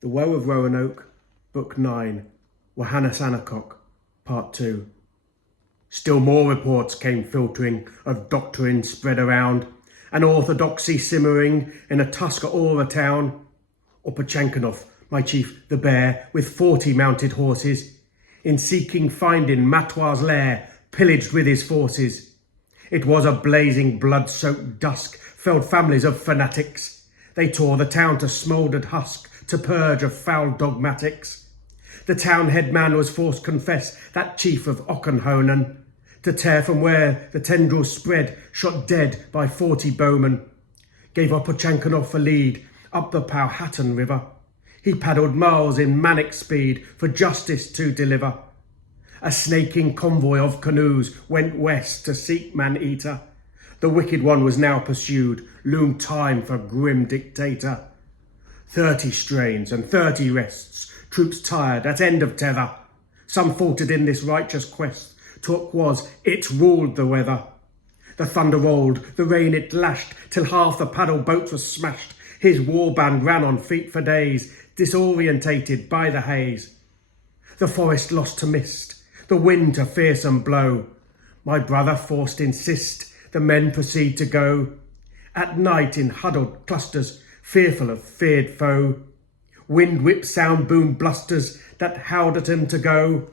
The Woe of Roanoke, Book 9, Wahunsonacock, Part 2. Still more reports came filtering of doctrine spread around, and orthodoxy simmering in a Tuscarora town. Wahunsonacock, my chief, the bear, with 40 mounted horses, in seeking finding Matoir's lair, pillaged with his forces. It was a blazing, blood-soaked dusk, felled families of fanatics. They tore the town to smouldered husk, to purge of foul dogmatics. The town headman was forced confess, that chief of Wahunsonacock, to tear from where the tendrils spread, shot dead by 40 bowmen. Gave Wahunsonacock a lead up the Powhatan River. He paddled miles in manic speed for justice to deliver. A snaking convoy of canoes went west to seek man-eater. The wicked one was now pursued, loomed time for grim dictator. 30 strains and 30 rests, troops tired at end of tether. Some faltered in this righteous quest, till 'twas it ruled the weather. The thunder rolled, the rain it lashed, till half the paddle boats were smashed. His war band ran on feet for days, disorientated by the haze. The forest lost to mist, the wind to fearsome blow. My brother forced insist, the men proceed to go. At night in huddled clusters, fearful of feared foe. Wind whip sound boom blusters that howled at him to go.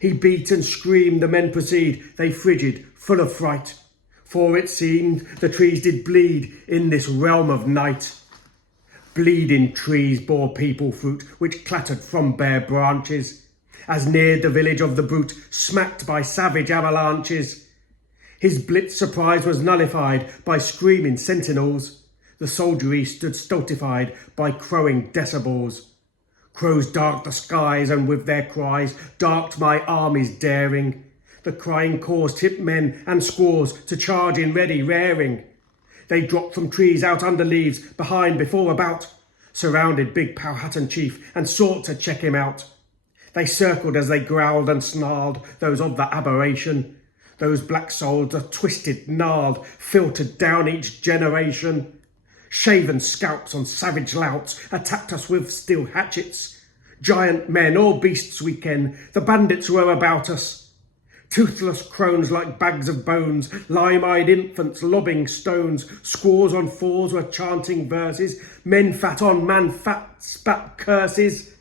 He beat and screamed, the men proceed, they frigid, full of fright. For it seemed the trees did bleed in this realm of night. Bleeding trees bore people fruit, which clattered from bare branches, as neared the village of the brute, smacked by savage avalanches. His blitz surprise was nullified by screaming sentinels. The soldiery stood stultified by crowing decibels. Crows darked the skies, and with their cries darked my army's daring. The crying caused hip men and squaws to charge in ready raring. They dropped from trees out under leaves, behind, before, about, surrounded big Powhatan chief and sought to check him out. They circled as they growled and snarled, those of the aberration. Those black souls, the twisted, gnarled, filtered down each generation. Shaven scalps on savage louts attacked us with steel hatchets. Giant men or beasts we ken, the bandits were about us. Toothless crones like bags of bones, lime-eyed infants lobbing stones. Squaws on fours were chanting verses, men fat on man fat spat curses.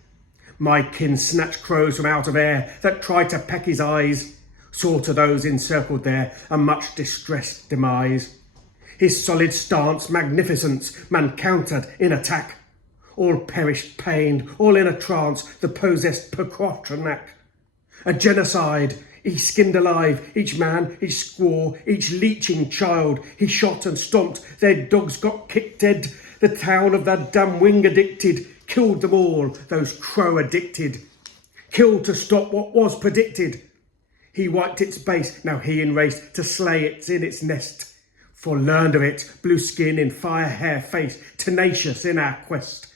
My kin snatched crows from out of air that tried to peck his eyes. Saw to those encircled there a much distressed demise. His solid stance, magnificence, man countered in attack. All perished pained, all in a trance, the possessed Wahunsonacock. A genocide, each skinned alive, each man, each squaw, each leeching child. He shot and stomped, their dogs got kicked dead. The town of that damn wing addicted, killed them all, those crow addicted. Killed to stop what was predicted. He wiped its base, now he enraced to slay it in its nest. For learned of it, blue skin in fire hair face, tenacious in our quest.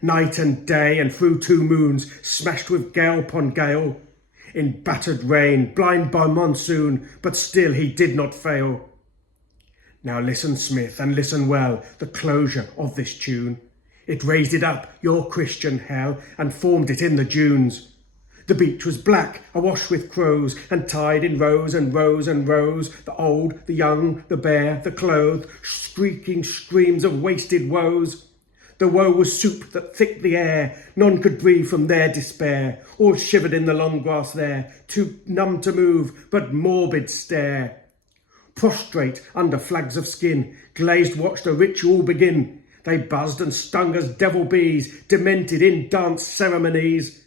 Night and day and through 2 moons, smashed with gale upon gale. In battered rain, blind by monsoon, but still he did not fail. Now listen, Smith, and listen well, the closure of this tune. It raised it up, your Christian hell, and formed it in the dunes. The beach was black, awash with crows, and tied in rows and rows and rows. The old, the young, the bare, the clothed, shrieking screams of wasted woes. The woe was soup that thicked the air, none could breathe from their despair. All shivered in the long grass there, too numb to move, but morbid stare. Prostrate under flags of skin, glazed watched a ritual begin. They buzzed and stung as devil bees, demented in dance ceremonies.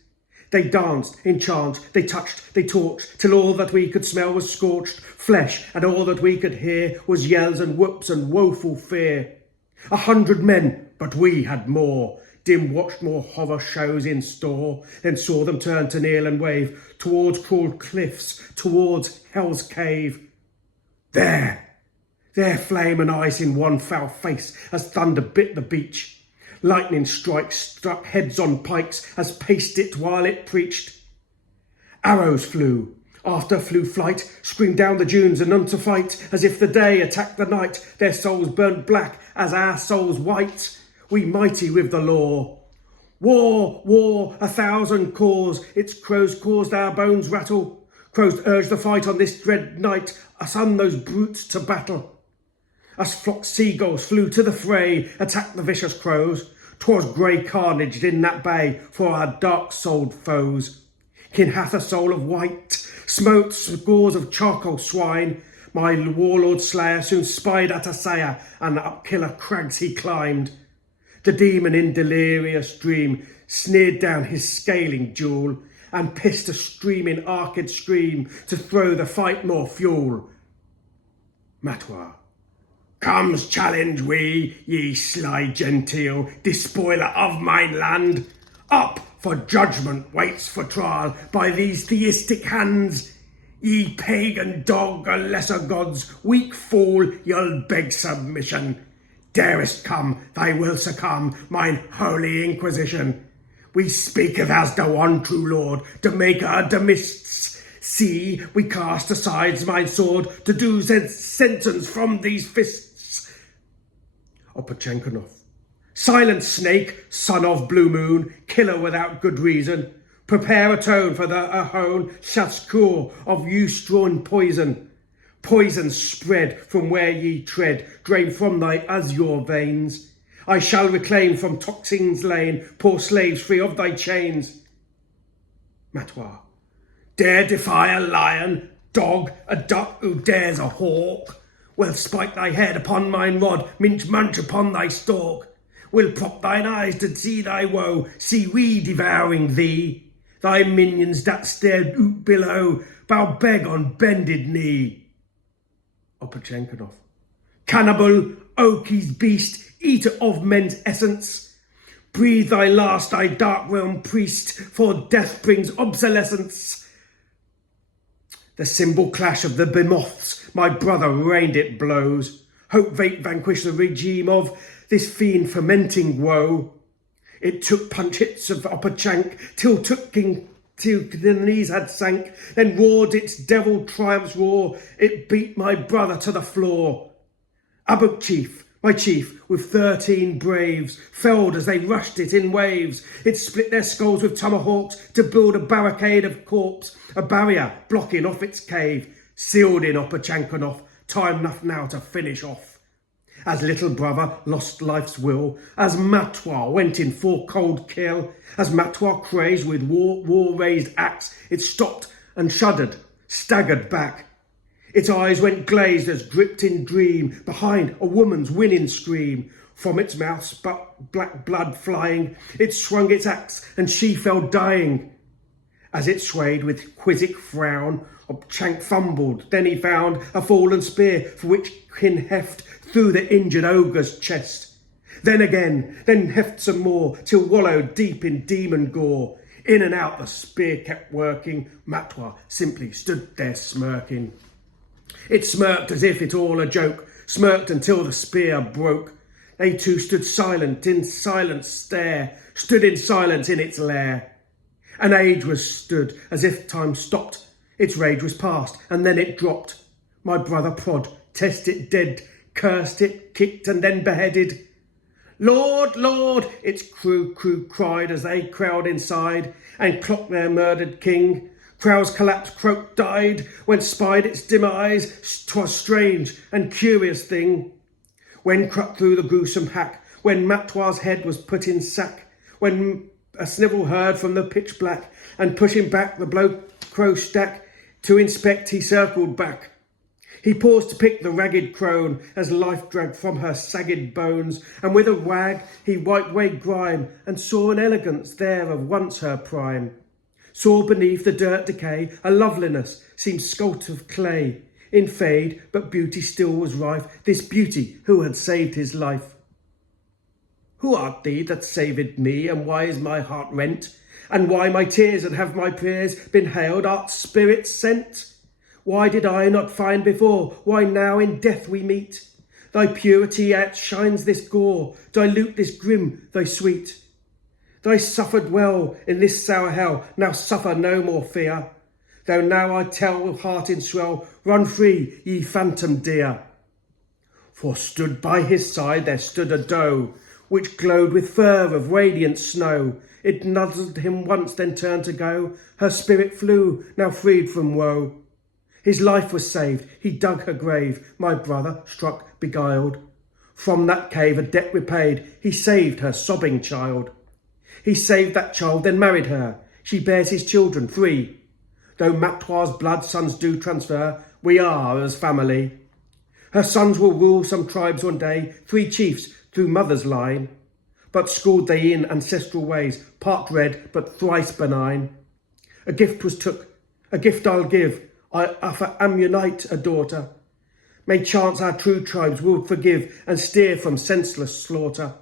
They danced in chant, they touched, they torched, till all that we could smell was scorched flesh, and all that we could hear was yells and whoops and woeful fear. 100 men, but we had more. Dim watched more horror shows in store, then saw them turn to kneel and wave towards cruel cliffs, towards hell's cave. There flame and ice in one foul face as thunder bit the beach. Lightning strikes struck heads on pikes as paced it while it preached. Arrows flew, after flew flight, screamed down the dunes and none to fight, as if the day attacked the night. Their souls burnt black as our souls white. We mighty with the law, War, war, 1,000 caws, its crows caused our bones rattle. Crows urged the fight on this dread night, us and those brutes to battle. Us flocked seagulls flew to the fray, attacked the vicious crows. 'Twas grey carnage in that bay for our dark-souled foes. Kin hath a soul of white, smote scores of charcoal swine. My warlord slayer soon spied at a sire, and up killer crags he climbed. The demon in delirious dream sneered down his scaling jewel, and pissed a streaming arched stream to throw the fight more fuel. Matoir. Comes challenge we, ye sly genteel, despoiler of mine land. Up, for judgment waits for trial by these theistic hands. Ye pagan dog of lesser gods, weak fool, you'll beg submission. Darest come, thy will succumb, mine holy inquisition. We speaketh as the one true Lord, to make our demists. See, we cast aside my sword, to do sentence from these fists. Opochenkonov. Silent snake, son of blue moon, killer without good reason. Prepare a tone for the Ahone Shatskur of you strawn poison. Poison spread from where ye tread, drain from thy azure veins. I shall reclaim from toxins lane, poor slaves free of thy chains. Matoir. Dare defy a lion, dog, a duck who dares a hawk? Will spike thy head upon mine rod, minch munch upon thy stalk. Will prop thine eyes to see thy woe, see we devouring thee. Thy minions that stared out below, bow beg on bended knee. Opochenkonov. Cannibal, Oki's beast, eater of men's essence. Breathe thy last, thy dark realm priest, for death brings obsolescence. The cymbal clash of the bemoths, my brother reigned it blows. Hope vanquish the regime of this fiend fermenting woe. It took punch hits of Opochank, till the knees had sank, then roared its devil triumph's roar. It beat my brother to the floor. Abuk chief, my chief, with 13 braves, felled as they rushed it in waves. It split their skulls with tomahawks to build a barricade of corpse, a barrier blocking off its cave. Sealed in Opochenkonov, time enough now to finish off. As little brother lost life's will, as Matoir went in for cold kill, as Matoir crazed with war-raised axe, it stopped and shuddered, staggered back. Its eyes went glazed as gripped in dream, behind a woman's winning scream. From its mouth spat black blood flying, it swung its axe and she fell dying. As it swayed with quizzic frown, Opochank fumbled, then he found a fallen spear for which kin heft through the injured ogre's chest. Then again, then heft some more, till wallowed deep in demon gore. In and out the spear kept working, Matoir simply stood there smirking. It smirked as if it all a joke, smirked until the spear broke. They two stood silent in silent stare, stood in silence in its lair. An age was stood, as if time stopped. Its rage was past, and then it dropped. My brother prod, test it dead, cursed it, kicked, and then beheaded. Lord, Lord, its crew cried as they crowd inside, and clocked their murdered king. Crowds collapsed, croaked, died, when spied its demise. 'Twas strange and curious thing. When cut through the gruesome hack, when Matoir's head was put in sack, when a snivel heard from the pitch black, and pushing back the blow crow stack, to inspect he circled back. He paused to pick the ragged crone, as life dragged from her sagged bones, and with a wag he wiped away grime, and saw an elegance there of once her prime. Saw beneath the dirt decay a loveliness, seemed sculpted of clay, in fade, but beauty still was rife, this beauty who had saved his life. Who art thee that saved me, and why is my heart rent? And why my tears, and have my prayers been hailed? Art spirit sent? Why did I not find before? Why now in death we meet? Thy purity outshines this gore, dilute this grim, thy sweet. Thy suffered well in this sour hell, now suffer no more fear. Though now I tell with heart in swell, run free, ye phantom dear. For stood by his side there stood a doe, which glowed with fur of radiant snow. It nuzzled him once, then turned to go. Her spirit flew, now freed from woe. His life was saved, he dug her grave. My brother, struck, beguiled, from that cave a debt repaid. He saved her sobbing child. He saved that child, then married her. She bears his children, 3. Though Matoir's blood sons do transfer, we are as family. Her sons will rule some tribes one day, 3 chiefs through mother's line. But schooled they in ancestral ways, part red but thrice benign. A gift was took, a gift I'll give. I offer Ammonite a daughter. May chance our true tribes will forgive and steer from senseless slaughter.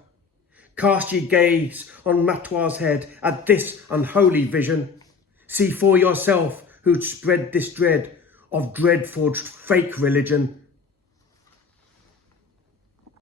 Cast ye gaze on Matoir's head at this unholy vision. See for yourself who'd spread this dread of dread-forged fake religion.